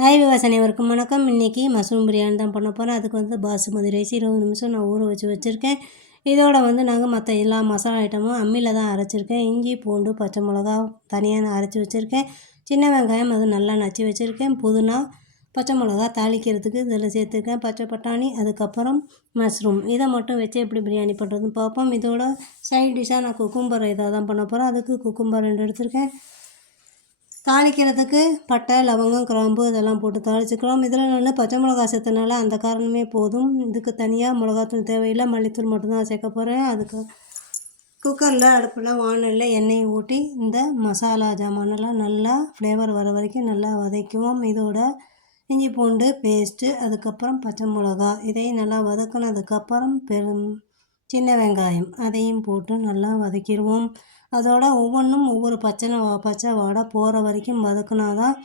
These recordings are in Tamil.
ஹாய் விவசாயம் அனைவருக்கும் வணக்கம். இன்றைக்கி மஷ்ரூம் பிரியாணி தான் பண்ண போகிறேன் அதுக்கு வந்து பாசுமதி ரைஸ் இருபது நிமிஷம் நான் ஊற வச்சு வச்சுருக்கேன். இதோட வந்து நாங்கள் மற்ற எல்லா மசாலா ஐட்டமும் அம்மியில் தான் அரைச்சிருக்கேன். இஞ்சி பூண்டு பச்சை மிளகா தனியாக நான் அரைச்சி வச்சுருக்கேன். சின்ன வெங்காயம் அது நல்லா நச்சு வச்சுருக்கேன். புதினா பச்சை மிளகா தாளிக்கிறதுக்கு இதில் சேர்த்துருக்கேன். பச்சை பட்டாணி அதுக்கப்புறம் மஷ்ரூம். இதை மட்டும் வச்சு எப்படி பிரியாணி பண்ணுறதுன்னு பார்ப்போம். இதோட சைட் டிஷ்ஷாக நான் குக்கும்பர் இதாக தான் பண்ண போகிறேன் அதுக்கு குக்கும்பர் ரெண்டு எடுத்திருக்கேன். தாளிக்கிறதுக்கு பட்டை லவங்கம் கிராம்பு இதெல்லாம் போட்டு தாளிச்சுக்கிறோம் இதில் நான் பச்சை மிளகா சேர்த்தனால அந்த காரணமே போதும். இதுக்கு தனியாக மிளகாத்தூள் தேவையில்லை. மல்லித்தூள் மட்டும்தான் சேர்க்க போகிறேன் அதுக்கு குக்கரில் அடுப்பில் வானலில் எண்ணெய் ஊட்டி இந்த மசாலா ஜாமானெல்லாம் நல்லா ஃப்ளேவர் வர வரைக்கும் நல்லா வதக்குவோம். இதோட இஞ்சி பூண்டு பேஸ்ட்டு அதுக்கப்புறம் பச்சை மிளகா. இதையும் நல்லா வதக்கினதுக்கப்புறம் பெரும் சின்ன வெங்காயம் அதையும் போட்டு நல்லா வதக்கிடுவோம். அதோட ஒவ்வொன்றும் ஒவ்வொரு பச்சனை பச்சை வாடை போகிற வரைக்கும் வதக்குனா தான்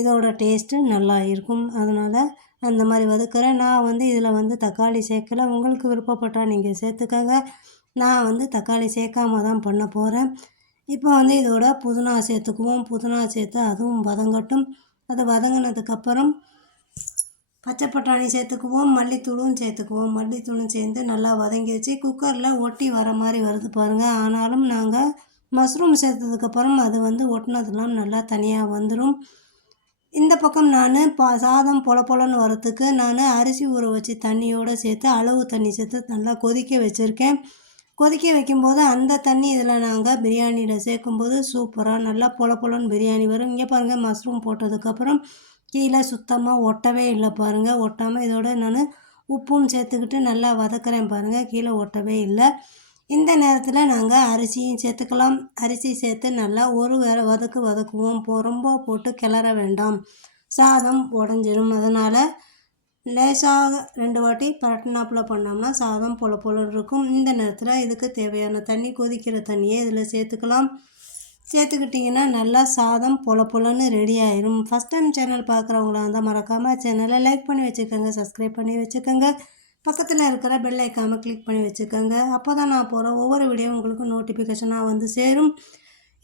இதோட டேஸ்ட்டு நல்லா இருக்கும். அதனால் அந்த மாதிரி வதக்குறேன். நான் வந்து இதில் வந்து தக்காளி சேர்க்கலை. உங்களுக்கு விருப்பப்பட்டால் நீங்கள் சேர்த்துக்கங்க. நான் வந்து தக்காளி சேர்க்காம தான் பண்ண போகிறேன் இப்போ வந்து இதோட புதினா சேர்த்துக்குவோம். புதினா சேர்த்து அதுவும் வதங்கட்டும். அது வதங்கினதுக்கப்புறம் பச்சை பட்டாணி சேர்த்துக்குவோம் மல்லித்தூளும் சேர்த்துக்குவோம். மல்லித்தூளும் சேர்ந்து நல்லா வதங்கிடுச்சு குக்கரில் ஒட்டி வர மாதிரி வருது பாருங்கள் ஆனாலும் நாங்கள் மஷ்ரூம் சேர்த்ததுக்கப்புறம் அது வந்து ஒட்டினதுலாம் நல்லா தனியாக வந்துடும் இந்த பக்கம் நான் பா சாதம் பொல பொலன்னு வரத்துக்கு நான் அரிசி ஊற வச்சு தண்ணியோடு சேர்த்து அளவு தண்ணி சேர்த்து நல்லா கொதிக்க வச்சுருக்கேன். கொதிக்க வைக்கும்போது அந்த தண்ணி இதில் நாங்கள் பிரியாணியில் சேர்க்கும்போது சூப்பராக நல்லா பொல பொலன்னு பிரியாணி வரும். இங்கே பாருங்கள் மஷ்ரூம் போட்டதுக்கப்புறம் கீழே சுத்தமாக ஒட்டவே இல்லை பாருங்கள் ஒட்டாமல் இதோட நான் உப்பும் சேர்த்துக்கிட்டு நல்லா வதக்குறேன் பாருங்கள் கீழே ஒட்டவே இல்லை. இந்த நேரத்தில் நாங்கள் அரிசியும் சேர்த்துக்கலாம். அரிசி சேர்த்து நல்லா ஒரு வேற வதக்கு வதக்குவோம். ரொம்ப போட்டு கிளற வேண்டாம். சாதம் உடஞ்சிடும் அதனால் லேசாக ரெண்டு வாட்டி பரட்டினாப்பில் பண்ணோம்னா சாதம் பொல பொல இருக்கும். இந்த நேரத்தில் இதுக்கு தேவையான தண்ணி கொதிக்கிற தண்ணியை இதில் சேர்த்துக்கலாம். சேர்த்துக்கிட்டிங்கன்னா நல்லா சாதம் பொல பொலன்னு ரெடி ஆயிரும். ஃபஸ்ட் டைம் சேனல் பார்க்குறவங்களா இருந்தால் மறக்காமல் சேனலை லைக் பண்ணி வச்சுக்கோங்க சப்ஸ்கிரைப் பண்ணி வச்சுக்கோங்க. பக்கத்தில் இருக்கிற பெல் ஐக்காமல் கிளிக் பண்ணி வச்சுக்கோங்க. அப்போ தான் நான் போகிற ஒவ்வொரு வீடியோ உங்களுக்கு நோட்டிஃபிகேஷனாக வந்து சேரும்.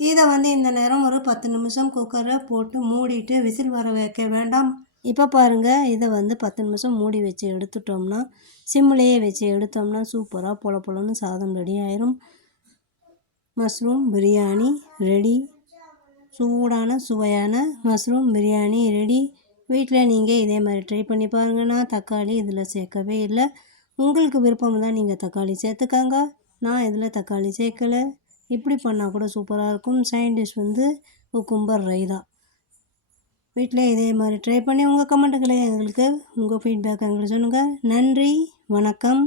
இதை வந்து இந்த நேரம் ஒரு பத்து நிமிஷம் குக்கரை போட்டு மூடிட்டு விசில் வர வைக்க வேண்டாம். இப்போ பாருங்கள் இதை வந்து பத்து நிமிஷம் மூடி வச்சு எடுத்துட்டோம்னா சிம்லேயே வச்சு எடுத்தோம்னா சூப்பராக பொல பொலன்னு சாதம் ரெடி ஆயிரும். Mushroom biryani ready. சூடான சுவையான மஷ்ரூம் பிரியாணி ரெடி. வீட்டில் நீங்கள் இதே மாதிரி ட்ரை பண்ணி பாருங்கள் நான் தக்காளி இதில் சேர்க்கவே இல்லை. உங்களுக்கு விருப்பம் தான் நீங்கள் தக்காளி சேர்த்துக்காங்க. நான் இதில் தக்காளி சேர்க்கலை. இப்படி பண்ணால் கூட சூப்பராக இருக்கும். சயின்டிஸ்ட் டிஷ் வந்து குக்கும்பர் ரைதா வீட்டில் இதே மாதிரி ட்ரை பண்ணி உங்கள் கமெண்ட்டுகளை எங்களுக்கு உங்கள் ஃபீட்பேக் எங்களுக்கு சொல்லுங்கள் நன்றி வணக்கம்.